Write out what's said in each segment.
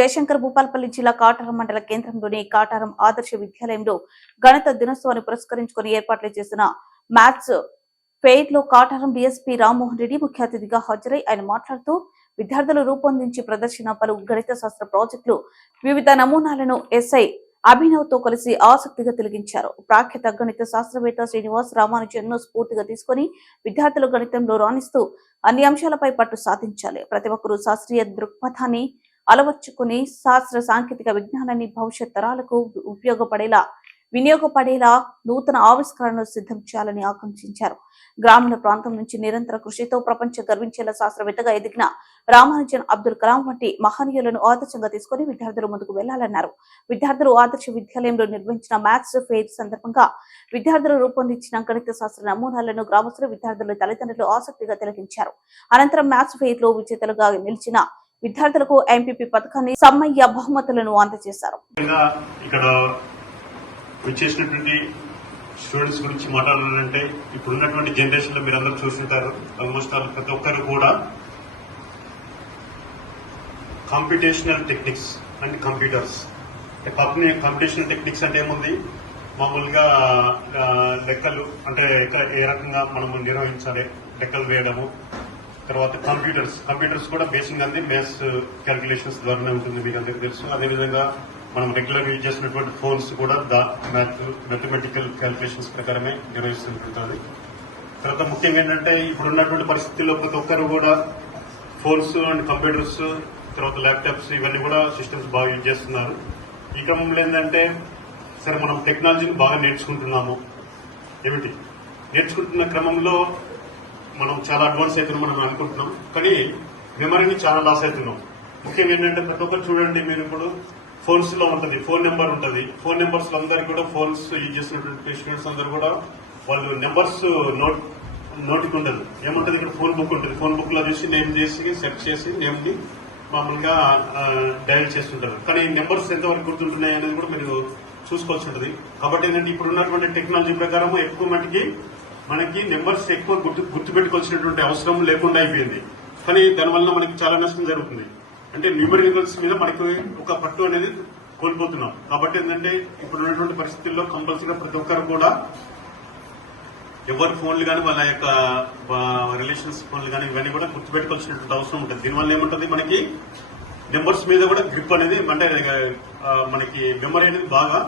జయశంకర్ భూపాలపల్లి జిల్లా కాటారం మండల కేంద్రంలోని కాటారం ఆదర్శ విద్యాలయంలో గణిత దినోత్సవాన్ని పురస్కరించుకుని ఏర్పాట్లు చేసిన మ్యాథ్స్ ఫెయిర్ లో కాటారం డీఎస్పీ రామ్మోహన్ రెడ్డి ముఖ్య అతిథిగా హాజరై ఆయన మాట్లాడుతూ విద్యార్థులు రూపొందించి ప్రదర్శన పలు గణిత శాస్త్ర ప్రాజెక్టులు వివిధ నమూనాలను ఎస్ఐ అభినవ్ తో కలిసి ఆసక్తిగా తిలకించారు. ప్రఖ్యాత గణిత శాస్త్రవేత్త శ్రీనివాస్ రామానుజన్ ను స్ఫూర్తిగా తీసుకుని విద్యార్థులు గణితంలో రాణిస్తూ అన్ని అంశాలపై పట్టు సాధించాలి. ప్రతి ఒక్కరూ శాస్త్రీయ దృక్పథాన్ని అలవర్చుకుని శాస్త్ర సాంకేతిక విజ్ఞానాన్ని భవిష్యత్ తరాలకు వినియోగపడేలా నూతన ఆవిష్కరణను సిద్ధం చేయాలని ఆకాంక్షించారు. గ్రామీణ ప్రాంతం నుంచి నిరంతర కృషితో ప్రపంచం గర్వించేలా శాస్త్రవేత్తగా ఎదిగిన రామానుజన్, అబ్దుల్ కలాం వంటి మహనీయులను ఆదర్శంగా తీసుకుని విద్యార్థులు ముందుకు వెళ్లాలన్నారు. విద్యార్థులు ఆదర్శ విద్యాలయంలో నిర్వహించిన మ్యాథ్స్ ఫెయిర్ సందర్భంగా విద్యార్థులు రూపొందించిన గణిత శాస్త్ర నమూనాలను గ్రామస్తులు, విద్యార్థుల తల్లిదండ్రులు ఆసక్తిగా తిలకించారు. అనంతరం మ్యాథ్స్ ఫెయిర్ లో విజేతలుగా నిలిచిన విద్యార్థులకు ఎంపీపీ పథకాన్ని సమ్మయ్య బహుమతులను అందజేశారు. వచ్చేసినటువంటి స్టూడెంట్స్ గురించి మాట్లాడాలంటే ఇప్పుడున్నటువంటి జనరేషన్ లో మీరు అందరూ చూస్తుంటారు. ఆల్మోస్ట్ ప్రతి ఒక్కరు కూడా computational techniques and computers. Computational techniques అంటే ఏముంది, మామూలుగా లెక్కలు అంటే ఏ రకంగా మనం నిర్వహించాలి, లెక్కలు వేయడము. తర్వాత కంప్యూటర్స్ కూడా బేసింగ్ అంది మ్యాథ్స్ క్యాల్కులేషన్స్ ద్వారానే ఉంటుంది, మీకు అందరికీ తెలుసు. అదేవిధంగా మనం రెగ్యులర్ యూజ్ చేసినటువంటి ఫోన్స్ కూడా మ్యాథమెటికల్ క్యాల్కులేషన్స్ ప్రకారమే నిర్వహిస్తుంటుంది. తర్వాత ముఖ్యంగా ఏంటంటే ఇప్పుడున్నటువంటి పరిస్థితుల్లో ప్రతి ఒక్కరు కూడా ఫోన్స్ అండ్ కంప్యూటర్స్, తర్వాత ల్యాప్టాప్స్ ఇవన్నీ కూడా సిస్టమ్స్ బాగా యూజ్ చేస్తున్నారు. ఈ క్రమంలో ఏంటంటే సరే మనం టెక్నాలజీని బాగా నేర్చుకుంటున్నాము. నేర్చుకుంటున్న క్రమంలో మనం చాలా అడ్వాన్స్ అవుతున్నాం మనం అనుకుంటున్నాం, కానీ మెమరీని చాలా లాస్ అవుతున్నాం. ముఖ్యంగా ఏంటంటే ప్రతి ఒక్కరు చూడండి, మీరు ఇప్పుడు ఫోన్స్ లో ఉంటుంది, ఫోన్ నెంబర్ ఉంటుంది. ఫోన్ నెంబర్స్ అందరికీ కూడా ఫోన్స్ యూజ్ చేసినటువంటి స్టూడెంట్స్ అందరూ కూడా వాళ్ళు నెంబర్స్ నోటికి ఉండదు. ఏముంటుంది, ఇక్కడ ఫోన్ బుక్ ఉంటుంది. ఫోన్ బుక్ లో చూసి నేమ్ చేసి సెర్చ్ చేసి నేమ్ ని మామూలుగా డయల్ చేస్తుంటారు. కానీ నెంబర్స్ ఎంతవరకు గుర్తుంటున్నాయి అనేది కూడా మీరు చూసుకోవాల్సి ఉంటుంది. కాబట్టి ఏంటంటే ఇప్పుడు ఉన్నటువంటి టెక్నాలజీ ప్రకారం ఎక్కువ మటుకి మనకి నెంబర్స్ ఎక్కువ గుర్తుపెట్టుకోవాల్సినటువంటి అవసరం లేకుండా అయిపోయింది. కానీ దానివల్ల మనకి చాలా నష్టం జరుగుతుంది. అంటే న్యూమరికల్స్ మీద మనకి ఒక పట్టు అనేది కోల్పోతున్నాం. కాబట్టి ఏంటంటే ఇప్పుడు ఉన్నటువంటి పరిస్థితుల్లో కంపల్సరీగా ప్రతి ఒక్కరు కూడా ఎవరి ఫోన్లు కానీ వాళ్ళ యొక్క రిలేషన్స్ ఫోన్లు కానీ ఇవన్నీ కూడా గుర్తుపెట్టుకోవాల్సినటువంటి అవసరం ఉంటుంది. దీనివల్ల ఏముంటుంది, మనకి నెంబర్స్ మీద కూడా గ్రిప్ అనేది అంటే మనకి మెమరీ అనేది బాగా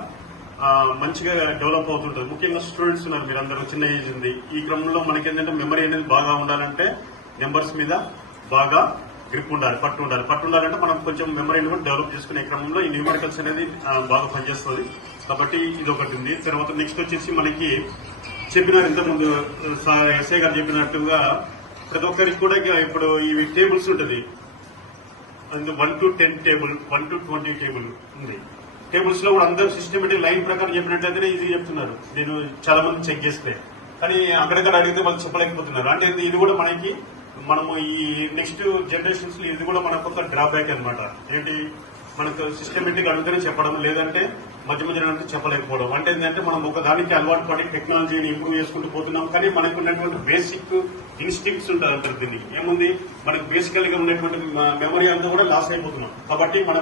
మంచిగా డెవలప్ అవుతుంటుంది. ముఖ్యంగా స్టూడెంట్స్ ఉన్నారు, మీరు అందరూ చిన్న ఏజ్ ఉంది. ఈ క్రమంలో మనకి ఏంటంటే మెమరీ అనేది బాగా ఉండాలంటే నెంబర్స్ మీద బాగా గ్రిప్ ఉండాలి, పట్టు ఉండాలంటే మనం కొంచెం మెమరీని కూడా డెవలప్ చేసుకునే క్రమంలో ఈ న్యూమరికల్స్ అనేది బాగా పనిచేస్తుంది. కాబట్టి ఇది ఒకటి ఉంది. తర్వాత నెక్స్ట్ వచ్చేసి మనకి చెప్పినారు ఇంతకుముందు ఎస్ఐ గారు చెప్పినట్టుగా ప్రతి ఒక్కరికి కూడా ఇప్పుడు ఇవి టేబుల్స్ ఉంటుంది. 1 to 10 టేబుల్, 1 to 20 టేబుల్ ఉంది. టేబుల్స్ లో కూడా అందరూ సిస్టమేటిక్ లైన్ ప్రకారం చెప్పినట్లయితేనే ఈజీ చెప్తున్నారు. నేను చాలా మంది చెక్ చేస్తే, కానీ అక్కడక్కడ అడిగితే వాళ్ళు చెప్పలేకపోతున్నారు. అంటే ఇది కూడా మనము ఈ నెక్స్ట్ జనరేషన్స్ లో ఇది కూడా మనకు ఒక డ్రాబ్యాక్ అనమాట. ఏంటి, మనకు సిస్టమేటిక్ అడిగితేనే చెప్పడం, లేదంటే మధ్య మధ్య చెప్పలేకపోవడం. అంటే ఏంటంటే మనం ఒక దానికి అలవాటు పడి టెక్నాలజీని ఇంప్రూవ్ చేసుకుంటూ పోతున్నాం, కానీ మనకు ఉన్నటువంటి బేసిక్ ఇన్స్టింక్ట్స్ ఉంటారు. దీనికి ఏముంది, మనకు బేసికల్ గా ఉన్నటువంటి మెమరీ అంతా కూడా లాస్ అయిపోతున్నాం. కాబట్టి మనం